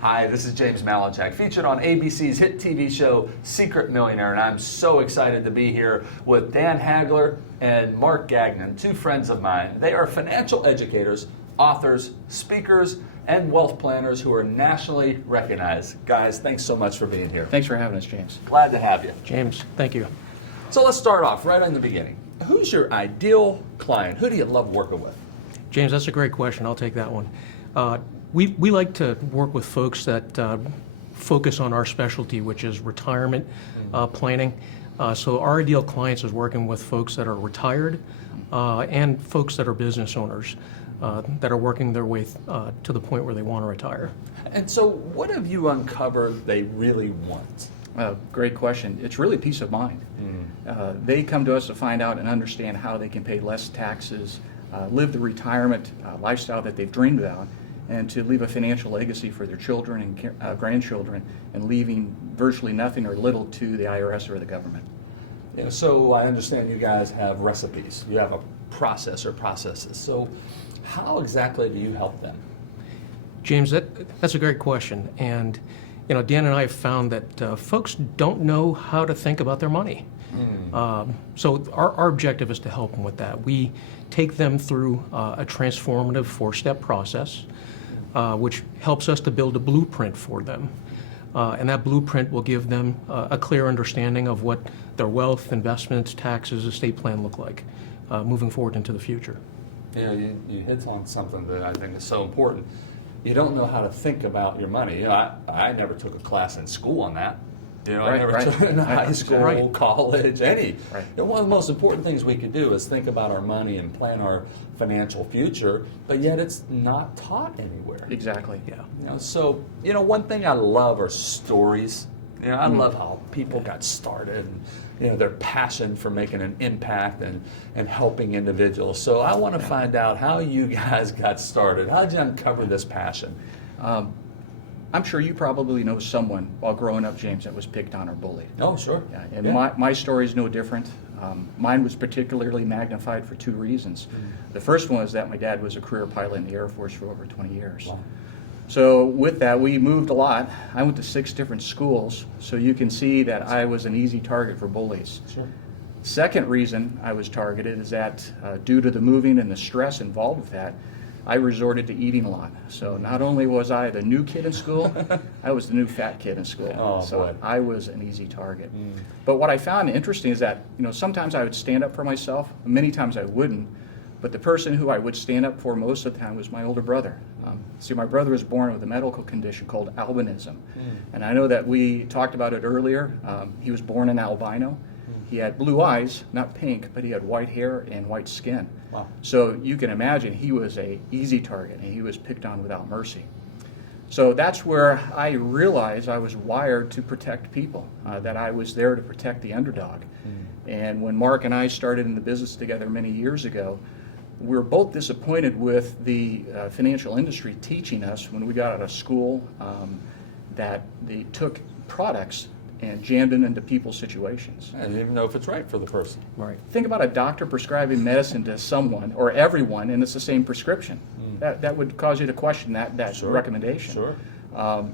Hi, this is James Malinchak, featured on ABC's hit TV show Secret Millionaire, and I'm so excited to be here with Dan Hagler and Mark Gagnon, two friends of mine. They are financial educators, authors, speakers, and wealth planners who are nationally recognized. Guys, thanks so much for being here. Thanks for having us, James. Glad to have you. James, thank you. So let's start off right in the beginning. Who's your ideal client? Who do you love working with? James, that's a great question. I'll take that one. We like to work with folks that focus on our specialty, which is retirement planning. So our ideal clients is working with folks that are retired and folks that are business owners that are working their way to the point where they want to retire. And so what have you uncovered they really want? Great question. It's really peace of mind. They come to us to find out and understand how they can pay less taxes, live the retirement lifestyle that they've dreamed about, and to leave a financial legacy for their children and grandchildren, and leaving virtually nothing or little to the IRS or the government. Yeah, so I understand you guys have recipes. You have a process or processes. So how exactly do you help them? James, that's a great question. And Dan and I have found that folks don't know how to think about their money. So our objective is to help them with that. We take them through a transformative 4-step process, which helps us to build a blueprint for them. And that blueprint will give them a clear understanding of what their wealth, investments, taxes, estate plan look like moving forward into the future. You hit on something that I think is so important. You don't know how to think about your money. I never took a class in school on that. I never took it in high school, college, any. Right. One of the most important things we could do is think about our money and plan our financial future, but yet it's not taught anywhere. Exactly. Yeah. So one thing I love are stories. I love how people got started and their passion for making an impact and helping individuals. So I want to find out how you guys got started. How did you uncover this passion? I'm sure you probably know someone while growing up, James, that was picked on or bullied. Oh, sure. Yeah, and my story is no different. Mine was particularly magnified for 2 reasons. The first one is that my dad was a career pilot in the Air Force for over 20 years. Wow. So with that, we moved a lot. I went to 6 different schools, so you can see that I was an easy target for bullies. Sure. Second reason I was targeted is that due to the moving and the stress involved with that, I resorted to eating a lot. So not only was I the new kid in school, I was the new fat kid in school. Oh, so boy. I was an easy target. But what I found interesting is that sometimes I would stand up for myself, many times I wouldn't. But the person who I would stand up for most of the time was my older brother. See, my brother was born with a medical condition called albinism. And I know that we talked about it earlier. He was born an albino. He had blue eyes, not pink, but he had white hair and white skin. Wow. So you can imagine he was an easy target, and he was picked on without mercy. So that's where I realized I was wired to protect people, that I was there to protect the underdog. And when Mark and I started in the business together many years ago, we were both disappointed with the financial industry teaching us when we got out of school that they took products and jammed them into people's situations. And you didn't know if it's right for the person. Right. Think about a doctor prescribing medicine to someone or everyone, and it's the same prescription. That would cause you to question that Sure. recommendation. Sure.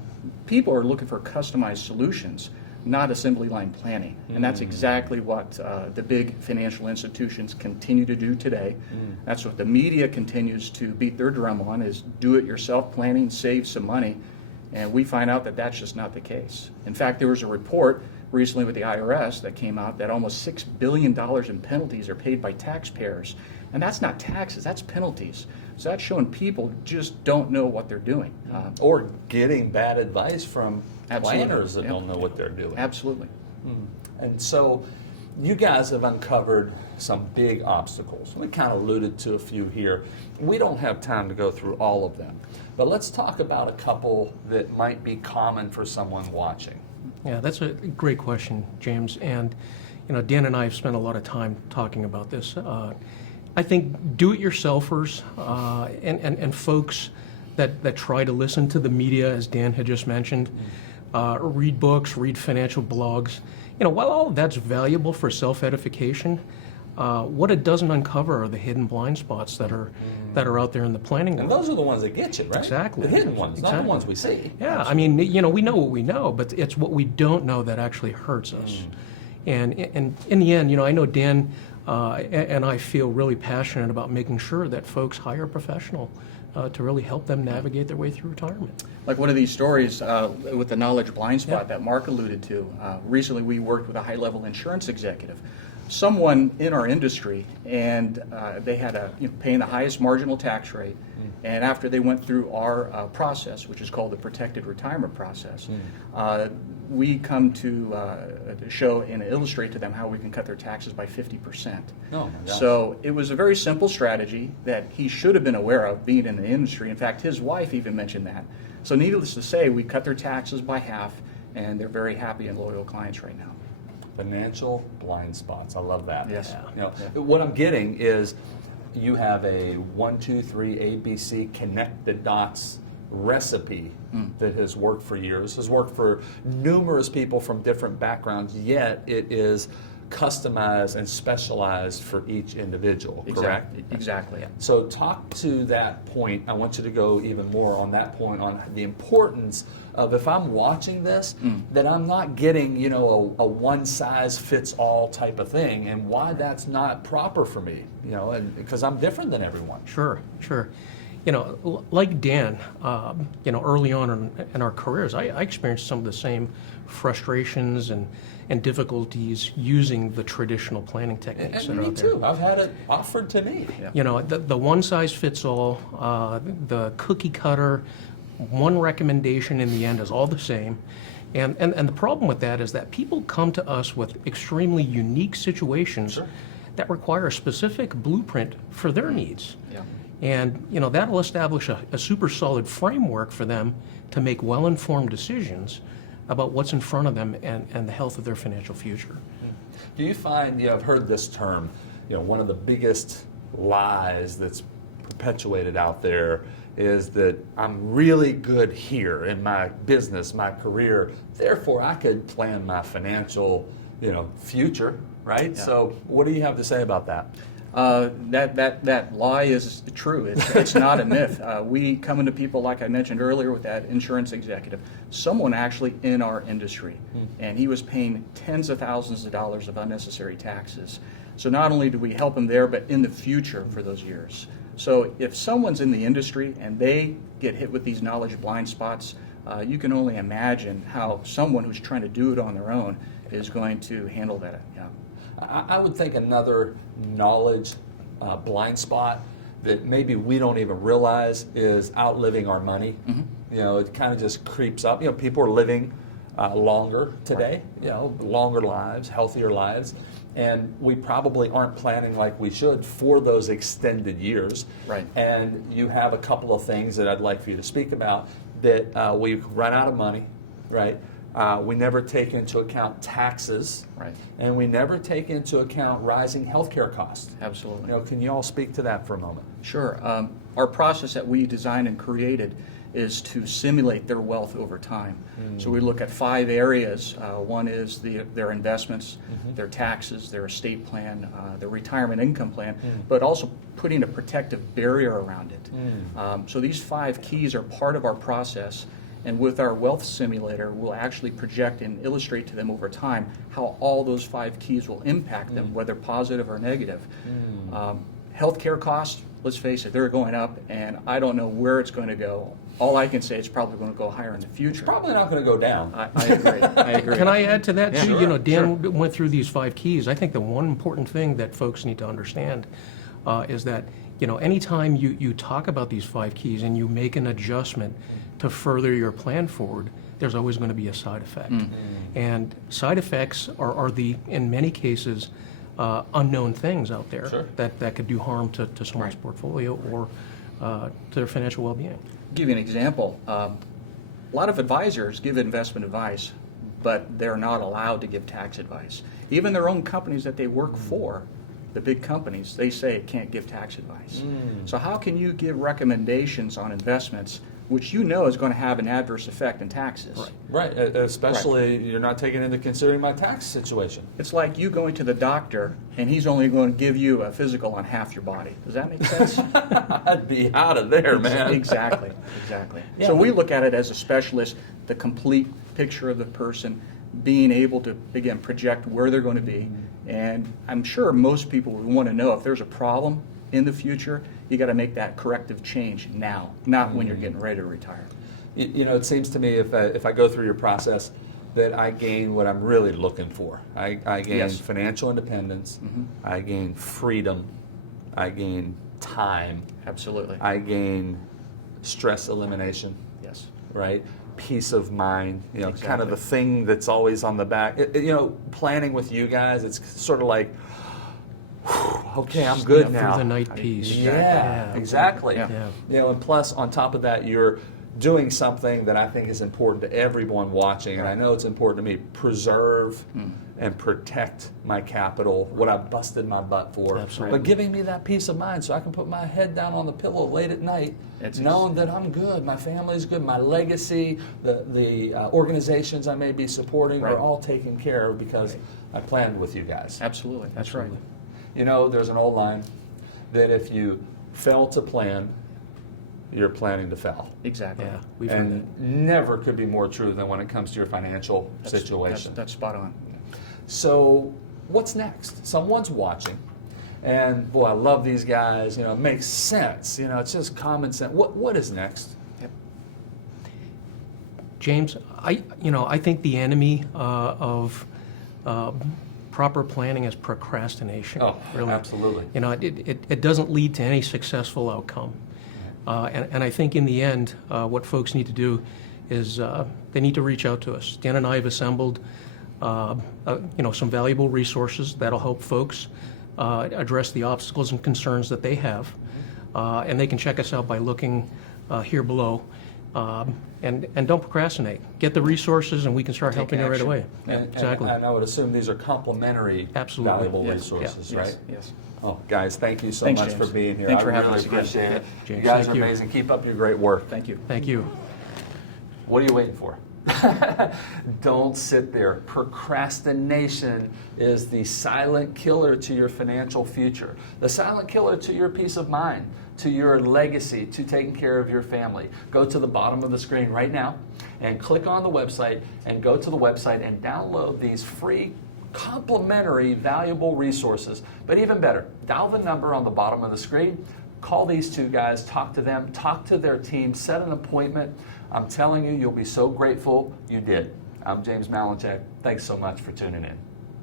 People are looking for customized solutions, not assembly line planning. And that's exactly what the big financial institutions continue to do today. That's what the media continues to beat their drum on, is do-it-yourself planning, save some money. And we find out that that's just not the case. In fact, there was a report recently with the IRS that came out that almost $6 billion in penalties are paid by taxpayers. And that's not taxes, that's penalties. So that's showing people just don't know what they're doing. Or getting bad advice from Absolutely. planners that Yep. don't know what they're doing. Absolutely. And so you guys have uncovered some big obstacles. We kind of alluded to a few here. We don't have time to go through all of them, but let's talk about a couple that might be common for someone watching. Yeah, that's a great question, James. And Dan and I have spent a lot of time talking about this. I think do-it-yourselfers and folks that try to listen to the media, as Dan had just mentioned, read books, read financial blogs. While all of that's valuable for self-edification, what it doesn't uncover are the hidden blind spots that are out there in the planning And world. those are the ones that get you, right? Exactly. The hidden ones, not the Exactly. ones we see. Yeah, I mean, we know what we know, but it's what we don't know that actually hurts us. And in the end, I know Dan and I feel really passionate about making sure that folks hire a professional to really help them navigate their way through retirement. Like one of these stories with the knowledge blind spot that Mark alluded to. Recently, we worked with a high-level insurance executive, someone in our industry, and they had paying the highest marginal tax rate. And after they went through our process, which is called the protected retirement process, we come to show and illustrate to them how we can cut their taxes by 50%. Oh, my gosh. So it was a very simple strategy that he should have been aware of being in the industry. In fact, his wife even mentioned that. So needless to say, we cut their taxes by half, and they're very happy and loyal clients right now. Financial blind spots. I love that. Yes. What I'm getting is you have a 1, 2, 3 ABC connect the dots recipe that has worked for years, has worked for numerous people from different backgrounds, yet it is customized and specialized for each individual, correct? Exactly. So talk to that point. I want you to go even more on that point on the importance of, if I'm watching this, that I'm not getting, a one-size-fits-all type of thing, and why that's not proper for me, and because I'm different than everyone. Sure. Like Dan, early on in our careers, I experienced some of the same frustrations and difficulties using the traditional planning techniques And that are me out there. too. I've had it offered to me. The one size fits all, the cookie cutter, one recommendation in the end is all the same. And the problem with that is that people come to us with extremely unique situations that require a specific blueprint for their needs. Yeah. And that'll establish a super solid framework for them to make well-informed decisions about what's in front of them and the health of their financial future. Do you find, I've heard this term, one of the biggest lies that's perpetuated out there is that I'm really good here in my business, my career, therefore I could plan my financial, future, right? Yeah. So what do you have to say about that? That lie is true. It's not a myth. We come into people, like I mentioned earlier, with that insurance executive, someone actually in our industry, and he was paying tens of thousands of dollars of unnecessary taxes. So not only do we help him there, but in the future for those years. So if someone's in the industry and they get hit with these knowledge blind spots, you can only imagine how someone who's trying to do it on their own is going to handle that. Yeah. I would think another knowledge blind spot that maybe we don't even realize is outliving our money. It kind of just creeps up. People are living longer today, longer lives, healthier lives, and we probably aren't planning like we should for those extended years. Right. And you have a couple of things that I'd like for you to speak about that we run out of money, right? We never take into account taxes, Right. and we never take into account rising healthcare costs. Absolutely. Can you all speak to that for a moment? Sure. Our process that we designed and created is to simulate their wealth over time. So we look at 5 areas. One is their investments, their taxes, their estate plan, their retirement income plan, but also putting a protective barrier around it. So these 5 keys are part of our process. And with our wealth simulator, we'll actually project and illustrate to them over time how all those 5 keys will impact them, whether positive or negative. Healthcare costs, let's face it, they're going up, and I don't know where it's going to go. All I can say is probably going to go higher in the future. Probably not going to go down. I agree. I agree. Can I add to that too? Sure, Dan went through these 5 keys. I think the one important thing that folks need to understand is that anytime you talk about these 5 keys and you make an adjustment to further your plan forward, there's always going to be a side effect. And side effects are in many cases, unknown things out there that could do harm to someone's portfolio or to their financial well-being. Give you an example. A lot of advisors give investment advice, but they're not allowed to give tax advice. Even their own companies that they work for, the big companies, they say it can't give tax advice. So how can you give recommendations on investments which you know is going to have an adverse effect in taxes. Right. Right, especially you're not taking into considering my tax situation. It's like you going to the doctor and he's only going to give you a physical on half your body. Does that make sense? I'd be out of there, man. Exactly. Yeah, So we but- look at it as a specialist, the complete picture of the person, being able to, again, project where they're going to be. And I'm sure most people would want to know if there's a problem in the future, you got to make that corrective change now, not when you're getting ready to retire. You know, it seems to me if I go through your process that I gain what I'm really looking for. I gain Yes. financial independence, I gain freedom, I gain time, Absolutely. I gain stress elimination, Yes. right? Peace of mind, you know, kind of Exactly. the thing that's always on the back. You know, planning with you guys, it's sort of like, okay, I'm good Yeah, now. through the night peace. Yeah, exactly. Yeah. Yeah. You know, and plus, on top of that, you're doing something that I think is important to everyone watching, and I know it's important to me. Preserve and protect my capital, what I busted my butt for. Absolutely. But giving me that peace of mind so I can put my head down on the pillow late at night, It's- knowing that I'm good, my family's good, my legacy, the organizations I may be supporting Right. are all taken care of because I planned with you guys. Absolutely. That's right. You know, there's an old line that if you fail to plan, you're planning to fail. Exactly. Yeah, we've heard that. And never could be more true than when it comes to your financial situation. That's spot on. So, what's next? Someone's watching, and boy, I love these guys. You know, it makes sense. You know, it's just common sense. What is next? James, I think the enemy of proper planning is procrastination. Oh, really. absolutely. You know, it doesn't lead to any successful outcome. And I think in the end, what folks need to do is they need to reach out to us. Dan and I have assembled, some valuable resources that'll help folks address the obstacles and concerns that they have. And they can check us out by looking here below. And don't procrastinate. Get the resources, and we can start helping you right action. away. And Exactly. I would assume these are complementary, Absolutely. valuable Yes. resources, Yes. right? Yes. Oh, guys, thank you so Thanks, much James. for being here. Thanks I for having really us again. appreciate it. James, You guys thank are you. amazing. Keep up your great work. Thank you. Thank you. What are you waiting for? Don't sit there. Procrastination is the silent killer to your financial future, the silent killer to your peace of mind, to your legacy, to taking care of your family. Go to the bottom of the screen right now and click on the website and go to the website and download these free complimentary, valuable resources. But even better, dial the number on the bottom of the screen, call these two guys, talk to them, talk to their team, set an appointment. I'm telling you, you'll be so grateful you did. I'm James Malinchak. Thanks so much for tuning in.